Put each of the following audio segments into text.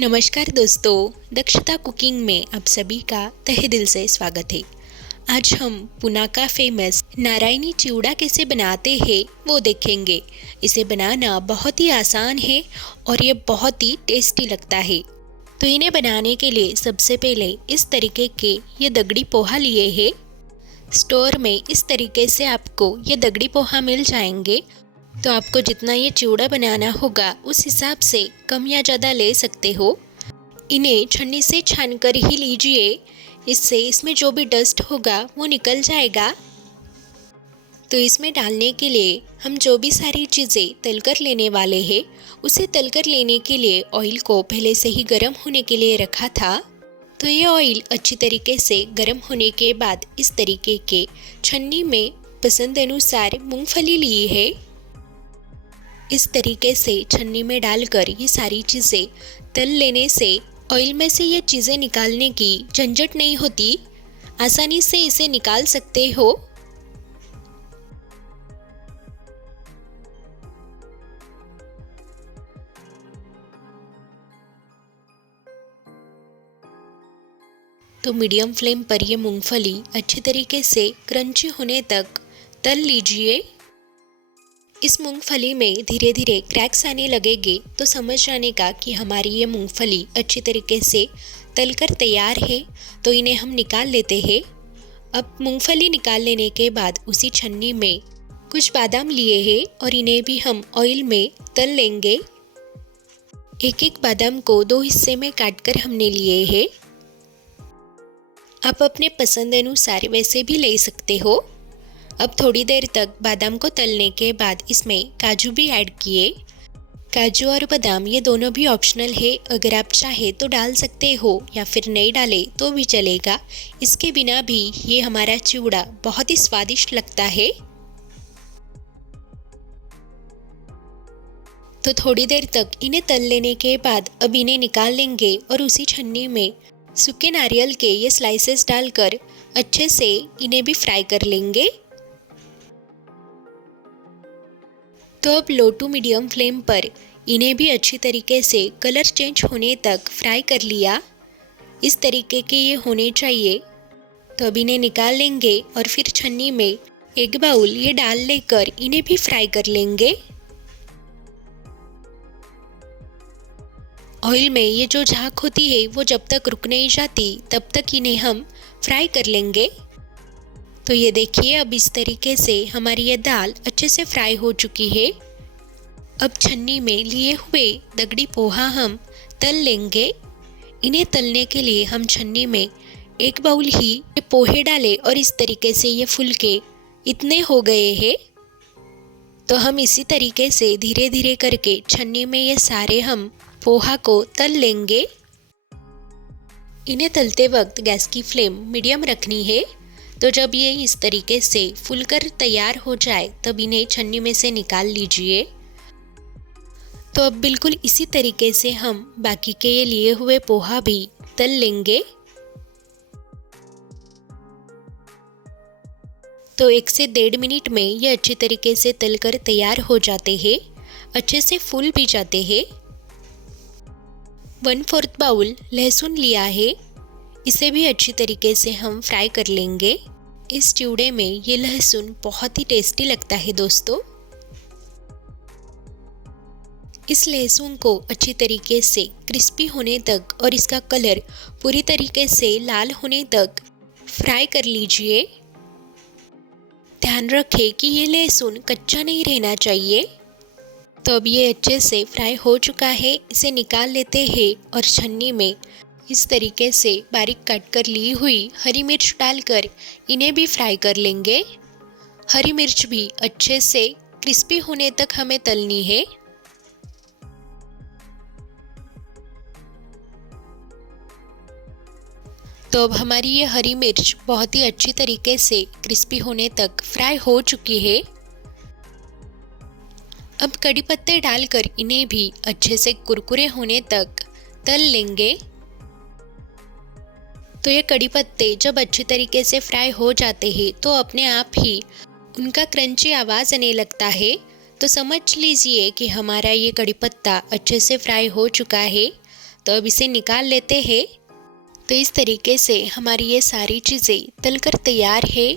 नमस्कार दोस्तों, दक्षता कुकिंग में आप सभी का तहे दिल से स्वागत है। आज हम पुणे का फेमस नारायणी चिवड़ा कैसे बनाते हैं वो देखेंगे। इसे बनाना बहुत ही आसान है और ये बहुत ही टेस्टी लगता है। तो इन्हें बनाने के लिए सबसे पहले इस तरीके के ये दगड़ी पोहा लिए हैं। स्टोर में इस तरीके से आपको ये दगड़ी पोहा मिल जाएंगे। तो आपको जितना ये चिवड़ा बनाना होगा उस हिसाब से कम या ज़्यादा ले सकते हो। इन्हें छन्नी से छान कर ही लीजिए, इससे इसमें जो भी डस्ट होगा वो निकल जाएगा। तो इसमें डालने के लिए हम जो भी सारी चीज़ें तलकर लेने वाले हैं उसे तलकर लेने के लिए ऑयल को पहले से ही गर्म होने के लिए रखा था। तो ये ऑयल अच्छी तरीके से गर्म होने के बाद इस तरीके के छन्नी में पसंद अनुसार मूंगफली ली है। इस तरीके से छन्नी में डालकर ये सारी चीज़ें तल लेने से ऑयल में से ये चीज़ें निकालने की झंझट नहीं होती, आसानी से इसे निकाल सकते हो। तो मीडियम फ्लेम पर ये मूंगफली अच्छी तरीके से क्रंची होने तक तल लीजिए। इस मूंगफली में धीरे धीरे क्रैक्स आने लगेंगे तो समझ जाने का कि हमारी ये मूंगफली अच्छी तरीके से तलकर तैयार है। तो इन्हें हम निकाल लेते हैं। अब मूंगफली निकाल लेने के बाद उसी छन्नी में कुछ बादाम लिए हैं और इन्हें भी हम ऑयल में तल लेंगे। एक एक बादाम को दो हिस्से में काटकर हमने लिए हैं। आप अपने पसंद अनुसार वैसे भी ले सकते हो। अब थोड़ी देर तक बादाम को तलने के बाद इसमें काजू भी ऐड किए। काजू और बादाम ये दोनों भी ऑप्शनल है, अगर आप चाहे तो डाल सकते हो या फिर नहीं डाले तो भी चलेगा। इसके बिना भी ये हमारा चिवड़ा बहुत ही स्वादिष्ट लगता है। तो थोड़ी देर तक इन्हें तल लेने के बाद अब इन्हें निकाल लेंगे और उसी छन्नी में सूखे नारियल के ये स्लाइसेस डालकर अच्छे से इन्हें भी फ्राई कर लेंगे। तो अब लो टू मीडियम फ्लेम पर इन्हें भी अच्छी तरीके से कलर चेंज होने तक फ्राई कर लिया। इस तरीके के ये होने चाहिए। तो अब इन्हें निकाल लेंगे और फिर छन्नी में एक बाउल ये डाल लेकर इन्हें भी फ्राई कर लेंगे। ऑयल में ये जो झाग होती है वो जब तक रुक नहीं जाती तब तक इन्हें हम फ्राई कर लेंगे। तो ये देखिए, अब इस तरीके से हमारी ये दाल अच्छे से फ्राई हो चुकी है। अब छन्नी में लिए हुए दगड़ी पोहा हम तल लेंगे। इन्हें तलने के लिए हम छन्नी में एक बाउल ही पोहे डाले और इस तरीके से ये फुलके इतने हो गए हैं। तो हम इसी तरीके से धीरे धीरे करके छन्नी में ये सारे हम पोहा को तल लेंगे। इन्हें तलते वक्त गैस की फ्लेम मीडियम रखनी है। तो जब ये इस तरीके से फूलकर तैयार हो जाए तब इन्हें छन्नी में से निकाल लीजिए। तो अब बिल्कुल इसी तरीके से हम बाकी के ये लिए हुए पोहा भी तल लेंगे। तो 1 से 1.5 मिनट में ये अच्छी तरीके से तलकर तैयार हो जाते हैं, अच्छे से फूल भी जाते हैं। 1/4 बाउल लहसुन लिया है, इसे भी अच्छी तरीके से हम फ्राई कर लेंगे। इस चिवड़े में ये लहसुन बहुत ही टेस्टी लगता है दोस्तों। इस लहसुन को अच्छी तरीके से क्रिस्पी होने तक और इसका कलर पूरी तरीके से लाल होने तक फ्राई कर लीजिए। ध्यान रखें कि ये लहसुन कच्चा नहीं रहना चाहिए। तो अब ये अच्छे से फ्राई हो चुका है, इसे निकाल लेते हैं और छन्नी में इस तरीके से बारीक काट कर ली हुई हरी मिर्च डालकर इन्हें भी फ्राई कर लेंगे। हरी मिर्च भी अच्छे से क्रिस्पी होने तक हमें तलनी है। तो अब हमारी ये हरी मिर्च बहुत ही अच्छी तरीके से क्रिस्पी होने तक फ्राई हो चुकी है। अब कड़ी पत्ते डालकर इन्हें भी अच्छे से कुरकुरे होने तक तल लेंगे। तो ये कड़ी पत्ते जब अच्छी तरीके से फ्राई हो जाते हैं तो अपने आप ही उनका क्रंची आवाज़ आने लगता है। तो समझ लीजिए कि हमारा ये कड़ी पत्ता अच्छे से फ्राई हो चुका है। तो अब इसे निकाल लेते हैं। तो इस तरीके से हमारी ये सारी चीज़ें तलकर तैयार है।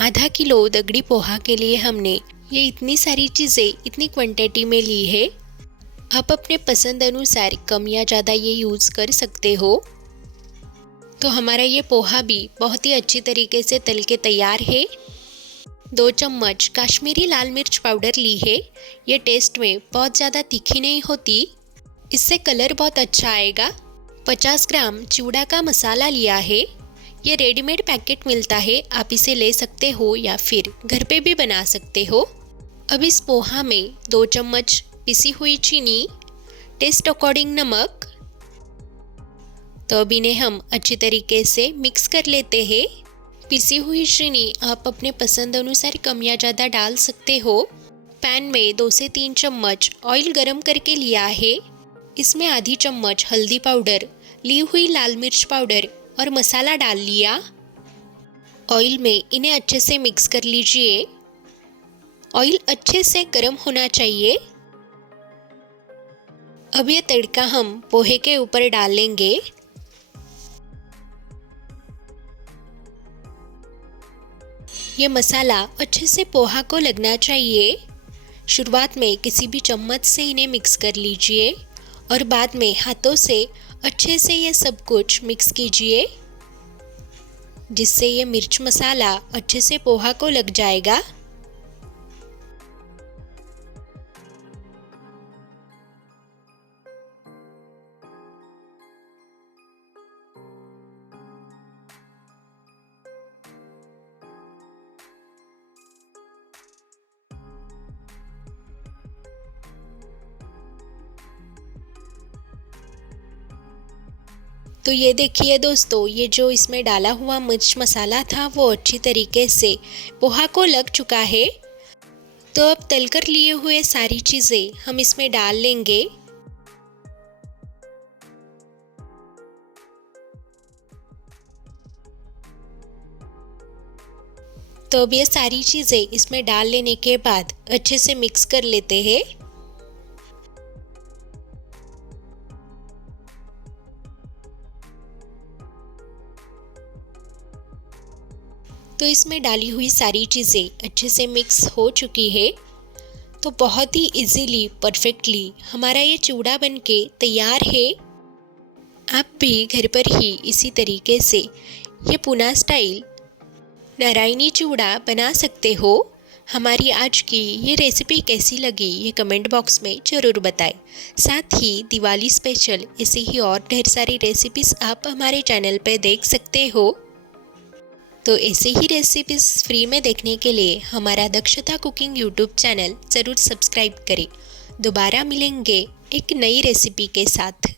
आधा किलो दगड़ी पोहा के लिए हमने ये इतनी सारी चीज़ें इतनी क्वांटिटी में ली है। आप अपने पसंद अनुसार कम या ज़्यादा ये यूज़ कर सकते हो। तो हमारा ये पोहा भी बहुत ही अच्छी तरीके से तल के तैयार है। 2 चम्मच काश्मीरी लाल मिर्च पाउडर ली है। ये टेस्ट में बहुत ज़्यादा तीखी नहीं होती, इससे कलर बहुत अच्छा आएगा। 50 ग्राम चिवड़ा का मसाला लिया है। ये रेडीमेड पैकेट मिलता है, आप इसे ले सकते हो या फिर घर पे भी बना सकते हो। अब इस पोहा में 2 चम्मच पिसी हुई चीनी, टेस्ट अकॉर्डिंग नमक। तो अब इन्हें हम अच्छी तरीके से मिक्स कर लेते हैं। पिसी हुई चीनी आप अपने पसंद अनुसार कम या ज़्यादा डाल सकते हो। पैन में 2 से 3 चम्मच ऑयल गरम करके लिया है। इसमें आधी चम्मच हल्दी पाउडर, ली हुई लाल मिर्च पाउडर और मसाला डाल लिया। ऑयल में इन्हें अच्छे से मिक्स कर लीजिए। ऑयल अच्छे से गरम होना चाहिए। अब ये तड़का हम पोहे के ऊपर डालेंगे। ये मसाला अच्छे से पोहा को लगना चाहिए। शुरुआत में किसी भी चम्मच से इन्हें मिक्स कर लीजिए और बाद में हाथों से अच्छे से ये सब कुछ मिक्स कीजिए, जिससे ये मिर्च मसाला अच्छे से पोहा को लग जाएगा। तो ये देखिए दोस्तों, ये जो इसमें डाला हुआ मिर्च मसाला था वो अच्छी तरीके से पोहा को लग चुका है। तो अब तलकर लिए हुए सारी चीज़ें हम इसमें डाल लेंगे। तो अब ये सारी चीज़ें इसमें डाल लेने के बाद अच्छे से मिक्स कर लेते हैं। तो इसमें डाली हुई सारी चीज़ें अच्छे से मिक्स हो चुकी है। तो बहुत ही इजीली परफेक्टली हमारा ये चिवड़ा बनके तैयार है। आप भी घर पर ही इसी तरीके से ये पूना स्टाइल नारायणी चिवड़ा बना सकते हो। हमारी आज की ये रेसिपी कैसी लगी ये कमेंट बॉक्स में ज़रूर बताएं। साथ ही दिवाली स्पेशल ऐसी ही और ढेर सारी रेसिपीज़ आप हमारे चैनल पर देख सकते हो। तो ऐसे ही रेसिपीज़ फ्री में देखने के लिए हमारा दक्षता कुकिंग यूट्यूब चैनल ज़रूर सब्सक्राइब करें। दोबारा मिलेंगे एक नई रेसिपी के साथ।